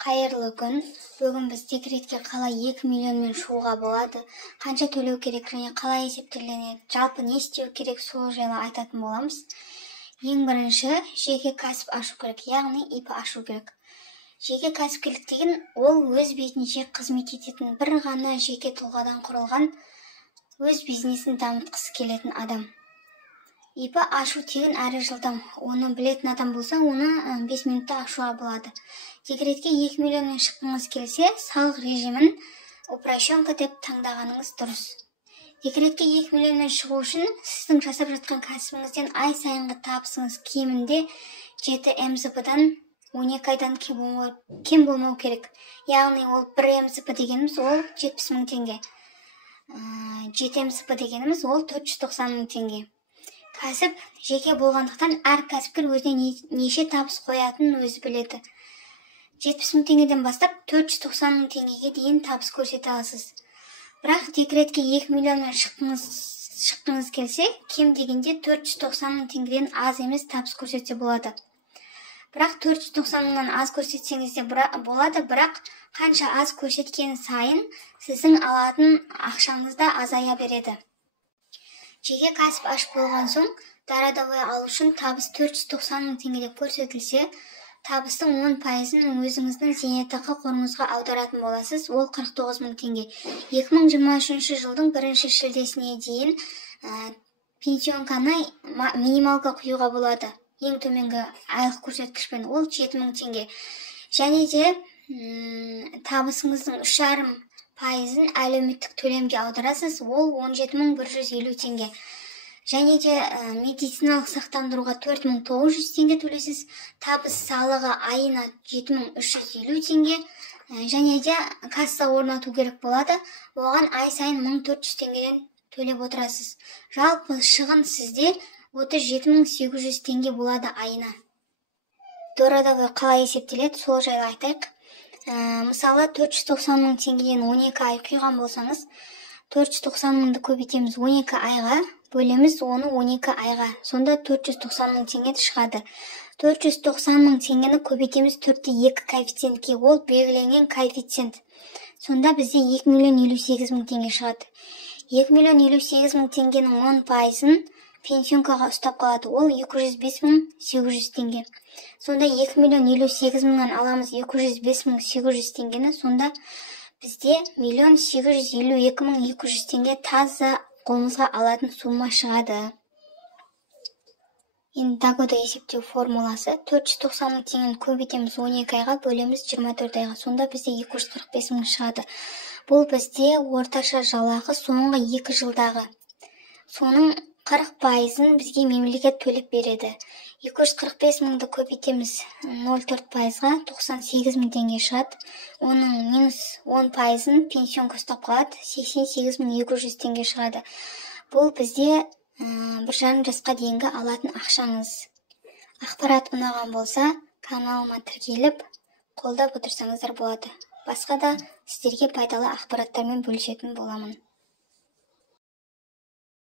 Қайырлы күн. Бүгін біз декретке қалай 2 миллионмен шығуға болады, қанша төлеу керек және қалай есептелінеді, жалпы не істеу керек, сол жайлы айтатын боламыз. Ең бірінші, жеке кәсіп ашу керек, яғни ИП ашу керек. Жеке кәсіпкерлік деген ол өз бетінше қызмет ететін бір ғана жеке тұлғадан құрылған өз бизнесін дамытқысы келетін адам. ИП ашу тегін әрі жылдам. Оны білетін адам болса, оны 5 минутта ашуға болады. Декретке 2 миллионмен шыққыңыз келсе, салық режимін упрощенка деп таңдағаныңыз дұрыс. Декретке 2 миллионмен шығу үшін сіздің жасап жатқан кәсібіңізден ай сайынғы табысыңыз кемінде 7 МЗП-дан 12 айдан кем болмау керек. Яғни ол 1 МЗП дегеніміз ол 70 мың теңге. 7 МЗП дегеніміз ол 490 мың теңге. Кәсіп жеке болғандықтан әр кәсіпкер өзіне неше табыс қоятынын өзі біледі. 70 мың теңгеден бастап 490 мың теңгеге дейін табыс көрсете аласыз. Бірақ декретке 2 миллионмен шыққыңыз келсе, кем дегенде 490 мың теңгеден аз емес табыс көрсетсе болады. Бірақ 490 мыңнан аз көрсетсеңіз де болады, бірақ қанша аз көрсеткен сайын сіздің алатын ақшаңыз да азая береді. Жеке кәсіп ашып болған соң, дарадауай алу үшін табыс 490 мың теңге деп көрсетілсе, табыстың 10%-ын өзіңіздің зейнетақы қорыңызға аударатын боласыз, ол 49 мың теңге. 2023 жылдың 1 шілдесіне дейін пенсионканы минималға құюға болады. Ең төменгі айлық көрсеткішпен ол 7 мың теңге. Және де табысыңыздың 3,5%-ын әлеуметтік төлемге аударасыз, ол 17.150 теңге. Және де медициналық сақтандыруға 4.900 теңге төлейсіз, табыс салығы айына 7.350 теңге. Және де касса орнату керек болады, оған ай сайын 1400 теңгеден төлеп отырасыз. Жалпы шығын сізде 37.800 теңге болады айына. Дарадауай қалай есептеледі, сол жайлы айтайық. Мысалы 490 мың теңгеден 12 ай құйған болсаңыз, 490 мыңды көбейтеміз 12 айға, бөлеміз оны 12 айға. Сонда 490 мың теңге шығады. 490 мың теңгені көбейтеміз 4-2 коэффициентке, ол белгіленген коэффициент. Сонда бізде 2 миллион 58 мың теңге шығады. 2 миллион 58 мың теңгенің 10%-ын пенсионкаға ұстап қалады, ол 205.800 теңге. Сонда 2 миллион 58 мыңнан аламыз 205.800 теңгені, сонда бізде 1.852.200 теңге таза қолымызға алатын сумма шығады. Енді дагода есептеу формуласы 490 мың теңгені көбейтеміз 12 айға, бөлеміз 24 айға, сонда бізде 245 мың шығады. Бұл бізде орташа жалақы соңғы 2 жылдағы. Соның 40%-ын бізге мемлекет төлеп береді. 245 мыңды көбейтеміз 0,4%-ға 98 мың теңге шығады. Оның минус 10%-ын пенсионка ұстап қалады, 88.200 теңге шығады. Бұл бізде 1,5 жасқа дейінгі алатын ақшаңыз. Ақпарат ұнаған болса, каналыма тіркеліп, қолдап отырсаңыздар болады. Басқа да сіздерге пайдалы ақпараттармен бөлісетін боламын.